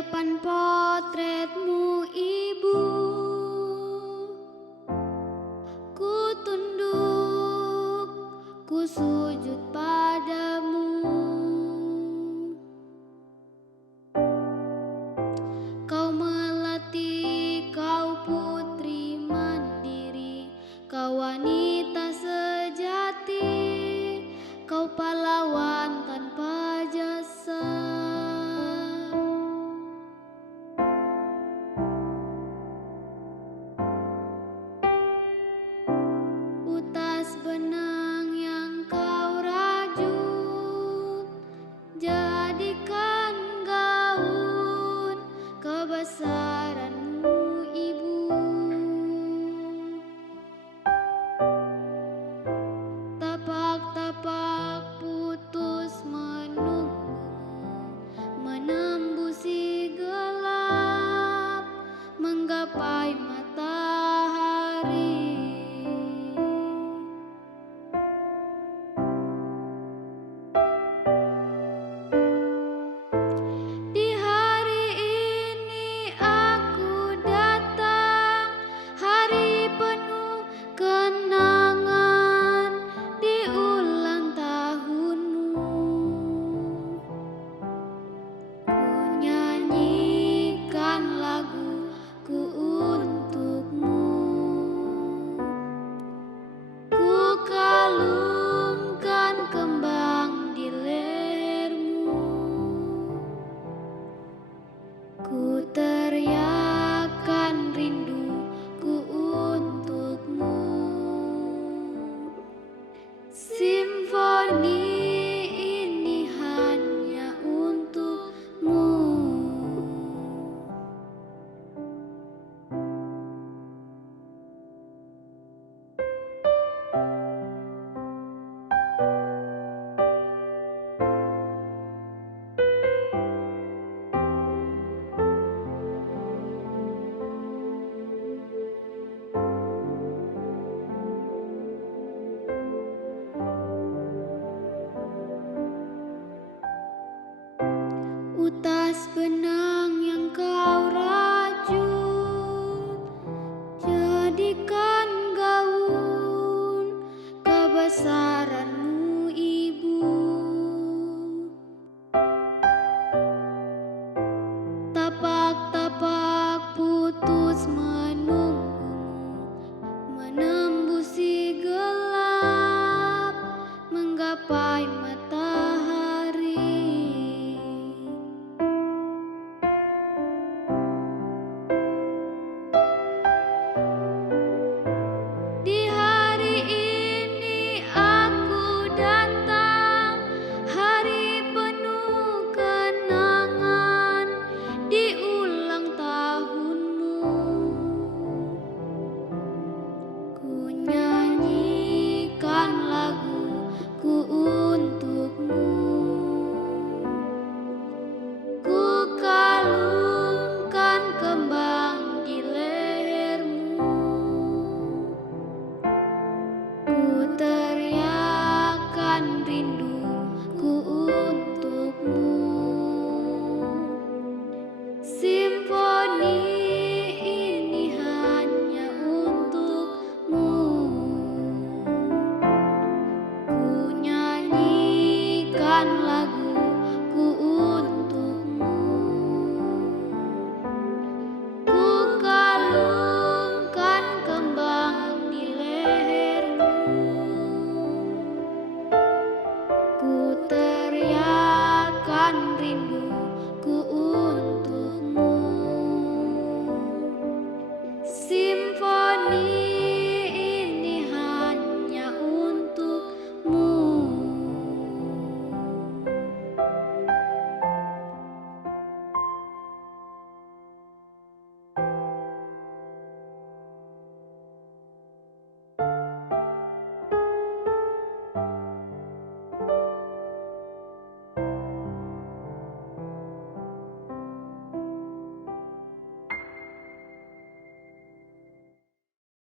depan potretmu ibu, ku tunduk, ku sujud padamu. Kau melati, kau putri mandiri, kau wanita sejati, kau pahlawan tanpa jasa. Utas benang yang kau rajut, jadikan gaun kebesaranmu ibu. Tapak-tapak putus menunggumu, menembusi gelap, menggapai matahari. Di hari ini aku datang, hari penuh kenangan, di ulang tahunmu. Ku nyanyikan laguku untukmu, ku kalungkan kembang di lehermu, ku teriakkan rinduku untukmu. Simfoni ini hanya untukmu. Utas benang yang kau rajut, jadikan gaun kebesaranmu ibu. Tapak-tapak putus menunggumu, menembusi gelap, menggapai matahari. Di hari ini aku datang, hari penuh kenangan, di ulang tahunmu. Ku nyanyikan laguku untukmu, ku kalungkan kembang di lehermu, ku teriakkan rinduku untukmu. Simfoni ini hanya untukmu. Ku nyanyikan laguku untukmu, ku kalungkan kembang di lehermu, ku teriakkan rindu